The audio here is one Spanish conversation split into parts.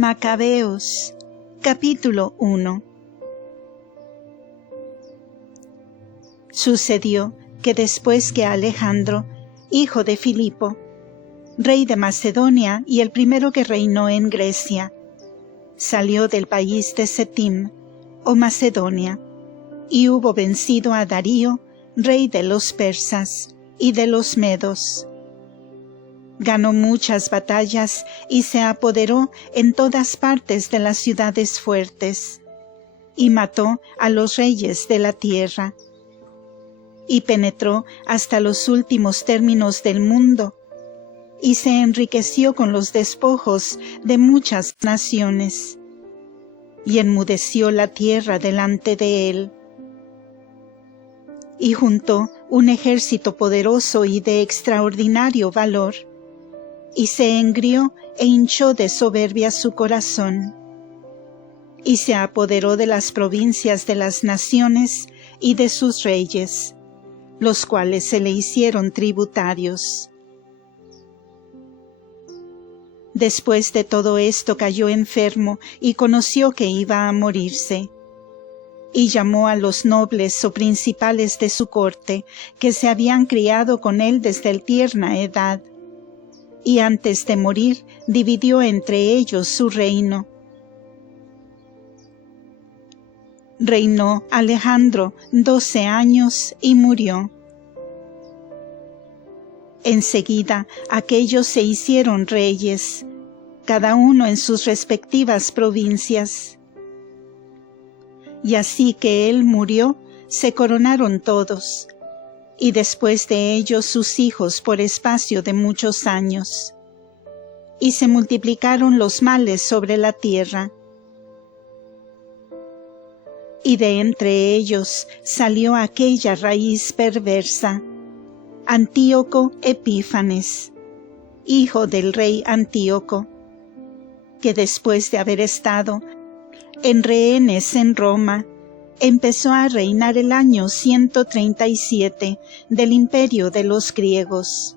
Macabeos, capítulo 1. Sucedió que después que Alejandro, hijo de Filipo, rey de Macedonia y el primero que reinó en Grecia, salió del país de Cetim, o Macedonia, y hubo vencido a Darío, rey de los persas y de los medos. Ganó muchas batallas y se apoderó en todas partes de las ciudades fuertes, y mató a los reyes de la tierra, y penetró hasta los últimos términos del mundo, y se enriqueció con los despojos de muchas naciones, y enmudeció la tierra delante de él. Y juntó un ejército poderoso y de extraordinario valor, y se engrió e hinchó de soberbia su corazón, y se apoderó de las provincias de las naciones y de sus reyes, los cuales se le hicieron tributarios. Después de todo esto cayó enfermo y conoció que iba a morirse, y llamó a los nobles o principales de su corte, que se habían criado con él desde tierna edad, y antes de morir dividió entre ellos su reino. Reinó Alejandro 12 años y murió. Enseguida aquellos se hicieron reyes, cada uno en sus respectivas provincias. Y así que él murió, se coronaron todos, y después de ellos sus hijos por espacio de muchos años. Y se multiplicaron los males sobre la tierra. Y de entre ellos salió aquella raíz perversa, Antíoco Epífanes, hijo del rey Antíoco, que después de haber estado en rehenes en Roma, empezó a reinar el año 137 del imperio de los griegos.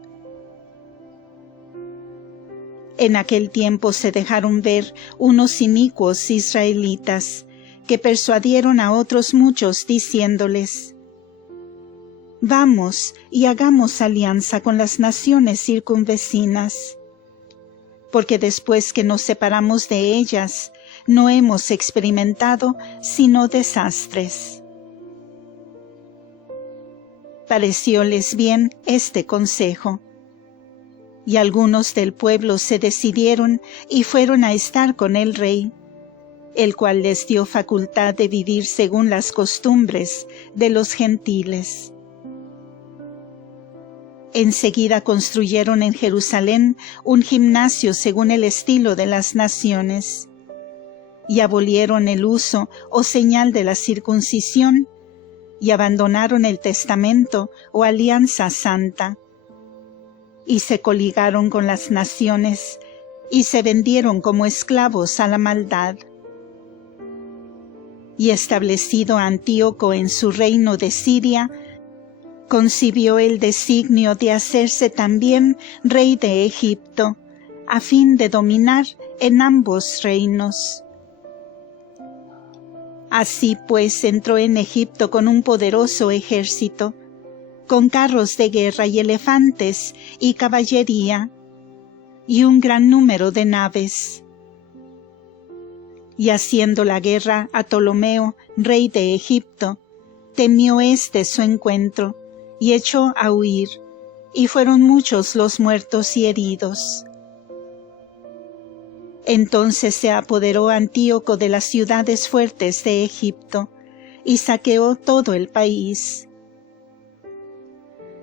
En aquel tiempo se dejaron ver unos inicuos israelitas, que persuadieron a otros muchos diciéndoles: «Vamos y hagamos alianza con las naciones circunvecinas, porque después que nos separamos de ellas, no hemos experimentado sino desastres». Parecióles bien este consejo, y algunos del pueblo se decidieron y fueron a estar con el rey, el cual les dio facultad de vivir según las costumbres de los gentiles. Enseguida construyeron en Jerusalén un gimnasio según el estilo de las naciones, y abolieron el uso o señal de la circuncisión, y abandonaron el testamento o alianza santa, y se coligaron con las naciones, y se vendieron como esclavos a la maldad. Y establecido Antíoco en su reino de Siria, concibió el designio de hacerse también rey de Egipto, a fin de dominar en ambos reinos. Así pues entró en Egipto con un poderoso ejército, con carros de guerra y elefantes y caballería, y un gran número de naves. Y haciendo la guerra a Ptolomeo, rey de Egipto, temió éste su encuentro, y echó a huir, y fueron muchos los muertos y heridos. Entonces se apoderó Antíoco de las ciudades fuertes de Egipto, y saqueó todo el país.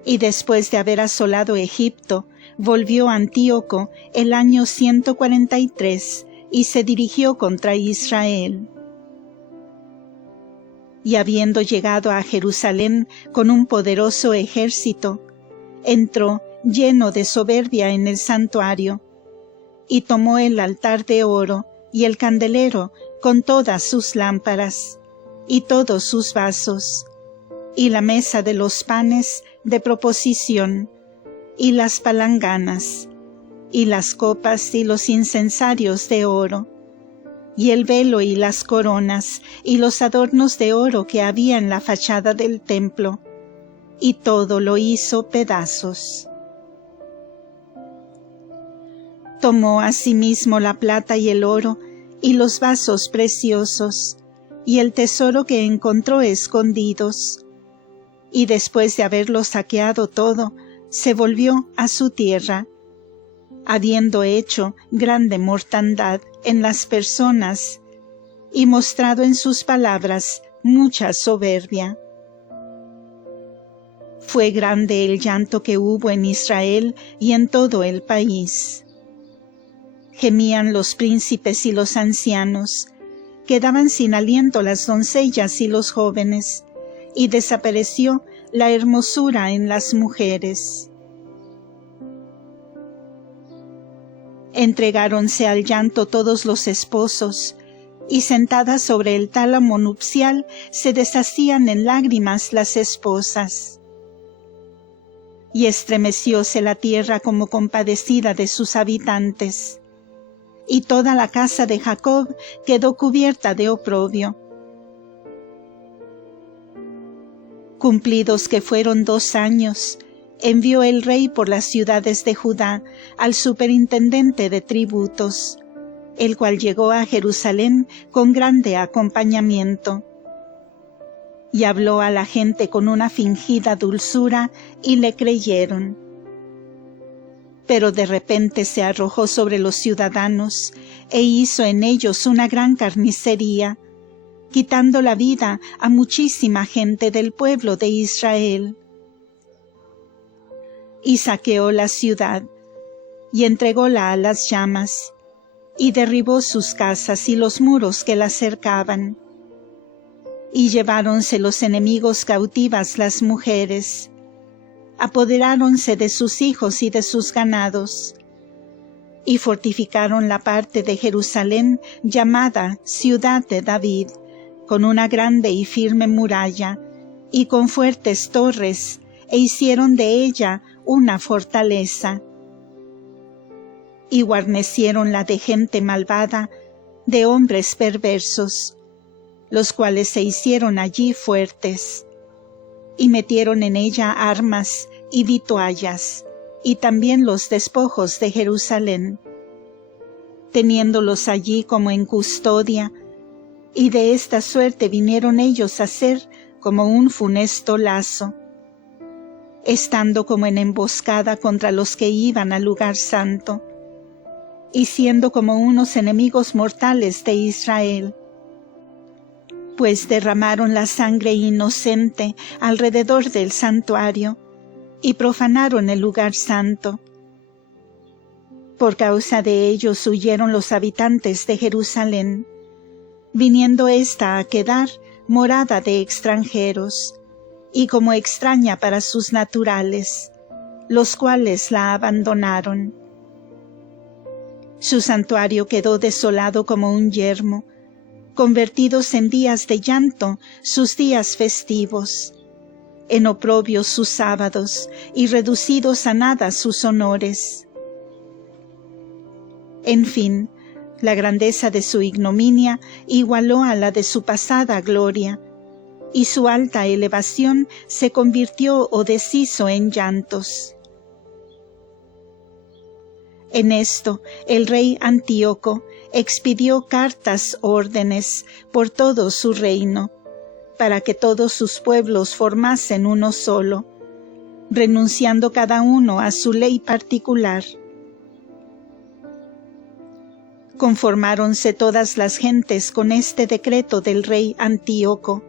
Y después de haber asolado Egipto, volvió Antíoco el año 143, y se dirigió contra Israel. Y habiendo llegado a Jerusalén con un poderoso ejército, entró lleno de soberbia en el santuario, y tomó el altar de oro y el candelero con todas sus lámparas, y todos sus vasos, y la mesa de los panes de proposición, y las palanganas, y las copas y los incensarios de oro, y el velo y las coronas, y los adornos de oro que había en la fachada del templo, y todo lo hizo pedazos. Tomó asimismo la plata y el oro, y los vasos preciosos, y el tesoro que encontró escondidos, y después de haberlo saqueado todo, se volvió a su tierra, habiendo hecho grande mortandad en las personas, y mostrado en sus palabras mucha soberbia. Fue grande el llanto que hubo en Israel y en todo el país. Gemían los príncipes y los ancianos, quedaban sin aliento las doncellas y los jóvenes, y desapareció la hermosura en las mujeres. Entregáronse al llanto todos los esposos, y sentadas sobre el tálamo nupcial se deshacían en lágrimas las esposas. Y estremecióse la tierra como compadecida de sus habitantes, y toda la casa de Jacob quedó cubierta de oprobio. Cumplidos que fueron 2 años, envió el rey por las ciudades de Judá al superintendente de tributos, el cual llegó a Jerusalén con grande acompañamiento. Y habló a la gente con una fingida dulzura, y le creyeron. Pero de repente se arrojó sobre los ciudadanos, e hizo en ellos una gran carnicería, quitando la vida a muchísima gente del pueblo de Israel. Y saqueó la ciudad, y entrególa a las llamas, y derribó sus casas y los muros que la cercaban. Y lleváronse los enemigos cautivas las mujeres, apoderáronse de sus hijos y de sus ganados, y fortificaron la parte de Jerusalén llamada Ciudad de David, con una grande y firme muralla, y con fuertes torres, e hicieron de ella una fortaleza. Y guarneciéronla de gente malvada, de hombres perversos, los cuales se hicieron allí fuertes, y metieron en ella armas y vituallas, y también los despojos de Jerusalén, teniéndolos allí como en custodia, y de esta suerte vinieron ellos a ser como un funesto lazo, estando como en emboscada contra los que iban al lugar santo, y siendo como unos enemigos mortales de Israel, pues derramaron la sangre inocente alrededor del santuario, y profanaron el lugar santo. Por causa de ellos huyeron los habitantes de Jerusalén, viniendo ésta a quedar morada de extranjeros, y como extraña para sus naturales, los cuales la abandonaron. Su santuario quedó desolado como un yermo, convertidos en días de llanto sus días festivos, en oprobio sus sábados, y reducidos a nada sus honores. En fin, la grandeza de su ignominia igualó a la de su pasada gloria, y su alta elevación se convirtió o deshizo en llantos. En esto, el rey Antíoco expidió cartas órdenes por todo su reino, para que todos sus pueblos formasen uno solo, renunciando cada uno a su ley particular. Conformáronse todas las gentes con este decreto del rey Antíoco.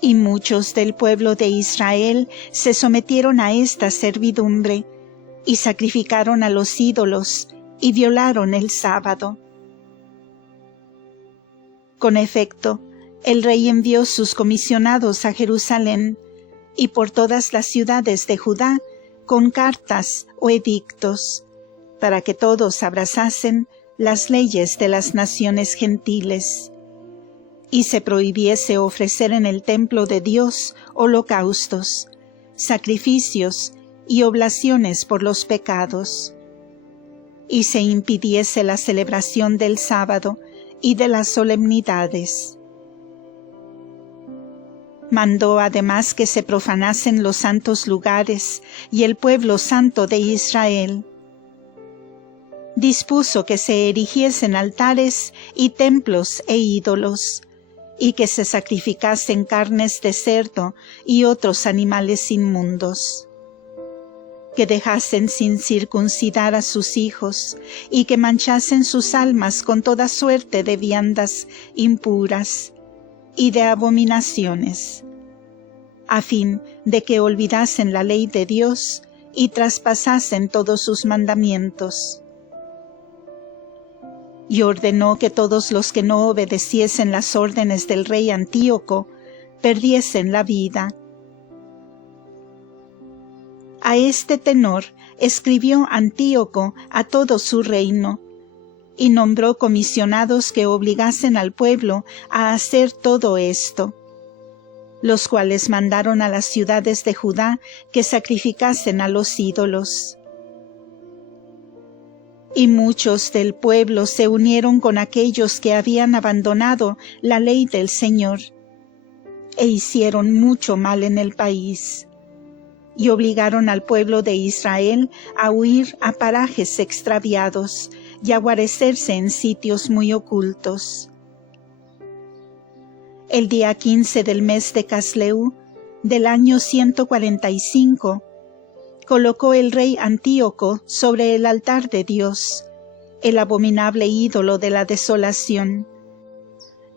Y muchos del pueblo de Israel se sometieron a esta servidumbre, y sacrificaron a los ídolos, y violaron el sábado. Con efecto, el rey envió sus comisionados a Jerusalén, y por todas las ciudades de Judá, con cartas o edictos, para que todos abrazasen las leyes de las naciones gentiles, y se prohibiese ofrecer en el templo de Dios holocaustos, sacrificios y oblaciones por los pecados, y se impidiese la celebración del sábado y de las solemnidades. Mandó además que se profanasen los santos lugares y el pueblo santo de Israel. Dispuso que se erigiesen altares y templos e ídolos, y que se sacrificasen carnes de cerdo y otros animales inmundos. Que dejasen sin circuncidar a sus hijos, y que manchasen sus almas con toda suerte de viandas impuras y de abominaciones, a fin de que olvidasen la ley de Dios y traspasasen todos sus mandamientos. Y ordenó que todos los que no obedeciesen las órdenes del rey Antíoco perdiesen la vida. A este tenor escribió Antíoco a todo su reino, y nombró comisionados que obligasen al pueblo a hacer todo esto, los cuales mandaron a las ciudades de Judá que sacrificasen a los ídolos. Y muchos del pueblo se unieron con aquellos que habían abandonado la ley del Señor, e hicieron mucho mal en el país, y obligaron al pueblo de Israel a huir a parajes extraviados y a guarecerse en sitios muy ocultos. El día 15 del mes de Casleu, del año 145, colocó el rey Antíoco sobre el altar de Dios, el abominable ídolo de la desolación,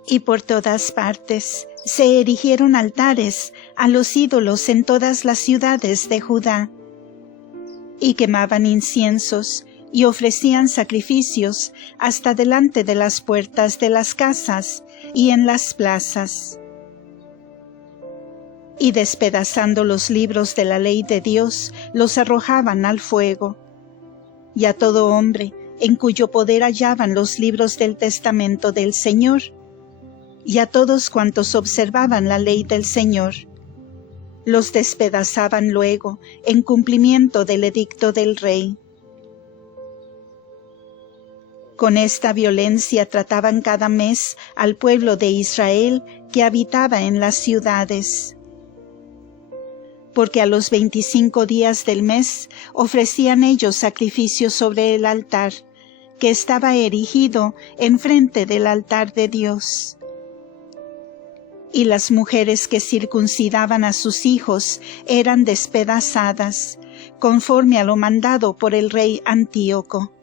y por todas partes se erigieron altares a los ídolos en todas las ciudades de Judá, y quemaban inciensos y ofrecían sacrificios hasta delante de las puertas de las casas y en las plazas. Y despedazando los libros de la ley de Dios, los arrojaban al fuego. Y a todo hombre en cuyo poder hallaban los libros del testamento del Señor, y a todos cuantos observaban la ley del Señor, los despedazaban luego en cumplimiento del edicto del rey. Con esta violencia trataban cada mes al pueblo de Israel que habitaba en las ciudades. Porque a los 25 días del mes ofrecían ellos sacrificios sobre el altar, que estaba erigido enfrente del altar de Dios. Y las mujeres que circuncidaban a sus hijos eran despedazadas, conforme a lo mandado por el rey Antíoco.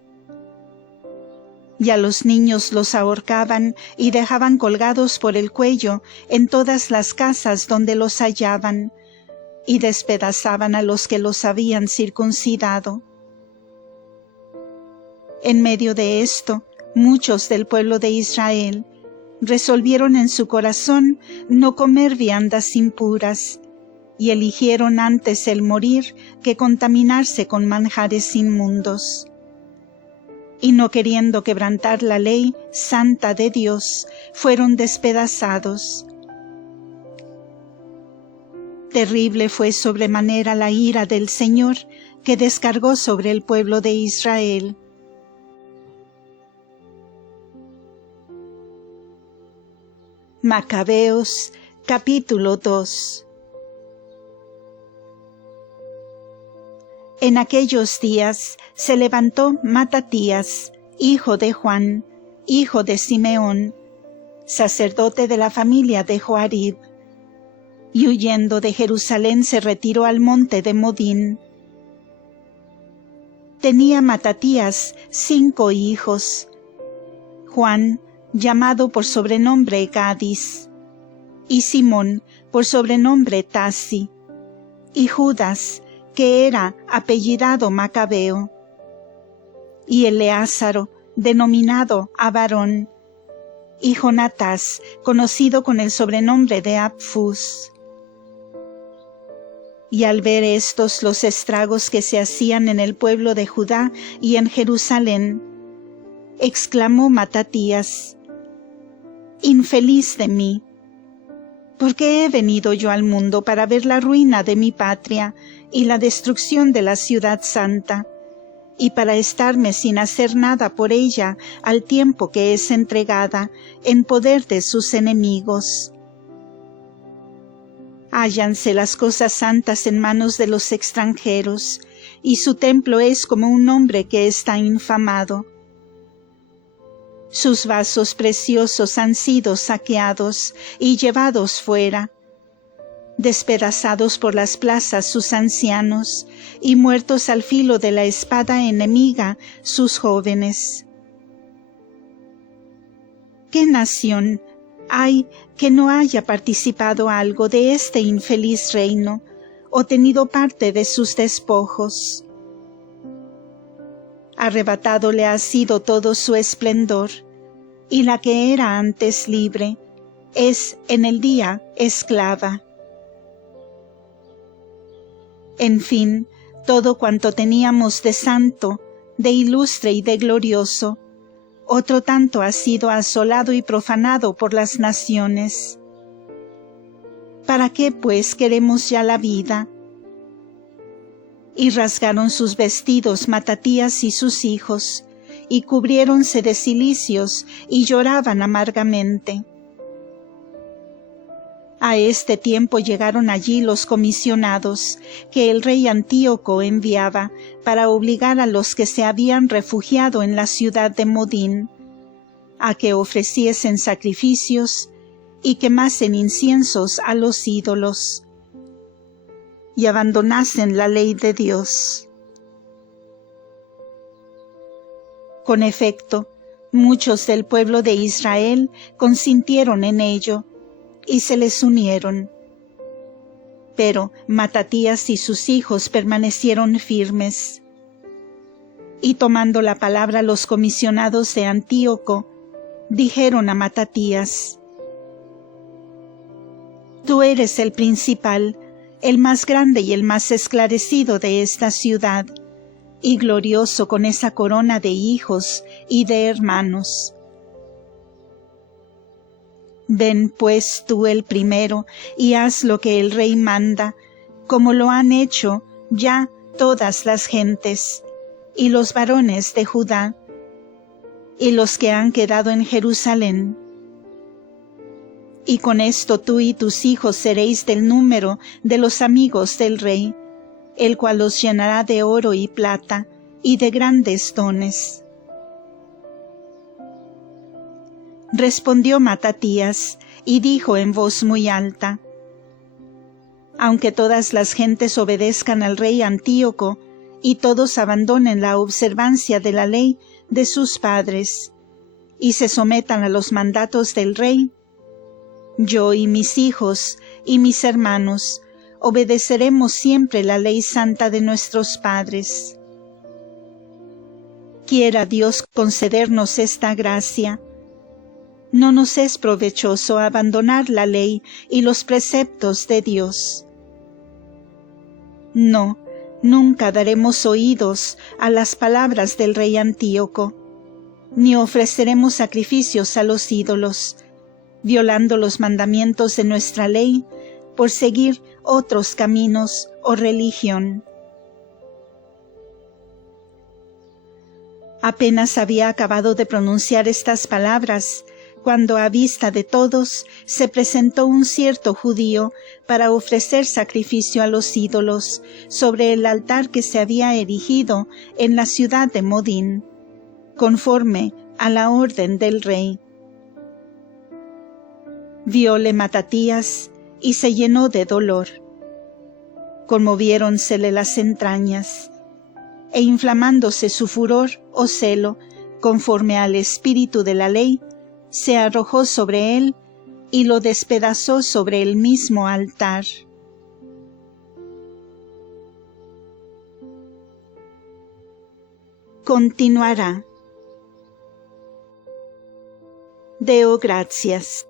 Y a los niños los ahorcaban y dejaban colgados por el cuello en todas las casas donde los hallaban, y despedazaban a los que los habían circuncidado. En medio de esto, muchos del pueblo de Israel resolvieron en su corazón no comer viandas impuras, y eligieron antes el morir que contaminarse con manjares inmundos. Y no queriendo quebrantar la ley santa de Dios, fueron despedazados. Terrible fue sobremanera la ira del Señor que descargó sobre el pueblo de Israel. Macabeos, capítulo 2. En aquellos días se levantó Matatías, hijo de Juan, hijo de Simeón, sacerdote de la familia de Joarib, y huyendo de Jerusalén se retiró al monte de Modín. Tenía Matatías 5 hijos: Juan, llamado por sobrenombre Gadis, y Simón, por sobrenombre Tasi, y Judas, que era apellidado Macabeo, y Eleázaro, denominado Abarón, y Jonatás, conocido con el sobrenombre de Apfus. Y al ver estos los estragos que se hacían en el pueblo de Judá y en Jerusalén, exclamó Matatías: «Infeliz de mí, porque he venido yo al mundo para ver la ruina de mi patria y la destrucción de la ciudad santa, y para estarme sin hacer nada por ella al tiempo que es entregada en poder de sus enemigos. Hállanse las cosas santas en manos de los extranjeros, y su templo es como un hombre que está infamado. Sus vasos preciosos han sido saqueados y llevados fuera, despedazados por las plazas sus ancianos, y muertos al filo de la espada enemiga sus jóvenes. ¿Qué nación hay que no haya participado algo de este infeliz reino, o tenido parte de sus despojos? Arrebatado le ha sido todo su esplendor, y la que era antes libre, es en el día esclava. En fin, todo cuanto teníamos de santo, de ilustre y de glorioso, otro tanto ha sido asolado y profanado por las naciones. ¿Para qué, pues, queremos ya la vida? Y rasgaron sus vestidos Matatías y sus hijos, y cubriéronse de cilicios, y lloraban amargamente. A este tiempo llegaron allí los comisionados que el rey Antíoco enviaba para obligar a los que se habían refugiado en la ciudad de Modín a que ofreciesen sacrificios y quemasen inciensos a los ídolos y abandonasen la ley de Dios. Con efecto, muchos del pueblo de Israel consintieron en ello, y se les unieron. Pero Matatías y sus hijos permanecieron firmes. Y tomando la palabra los comisionados de Antíoco, dijeron a Matatías: Tú eres el principal, el más grande y el más esclarecido de esta ciudad, y glorioso con esa corona de hijos y de hermanos. Ven pues tú el primero, y haz lo que el rey manda, como lo han hecho ya todas las gentes, y los varones de Judá, y los que han quedado en Jerusalén. Y con esto tú y tus hijos seréis del número de los amigos del rey, el cual los llenará de oro y plata, y de grandes dones. Respondió Matatías, y dijo en voz muy alta: Aunque todas las gentes obedezcan al rey Antíoco, y todos abandonen la observancia de la ley de sus padres, y se sometan a los mandatos del rey, yo y mis hijos y mis hermanos obedeceremos siempre la ley santa de nuestros padres. Quiera Dios concedernos esta gracia. No nos es provechoso abandonar la ley y los preceptos de Dios. No, nunca daremos oídos a las palabras del rey Antíoco, ni ofreceremos sacrificios a los ídolos, violando los mandamientos de nuestra ley por seguir otros caminos o religión. Apenas había acabado de pronunciar estas palabras, cuando a vista de todos se presentó un cierto judío para ofrecer sacrificio a los ídolos sobre el altar que se había erigido en la ciudad de Modín, conforme a la orden del rey. Vióle Matatías y se llenó de dolor. Conmoviéronsele las entrañas, e inflamándose su furor o celo, conforme al espíritu de la ley, se arrojó sobre él y lo despedazó sobre el mismo altar. Continuará. Deo gracias.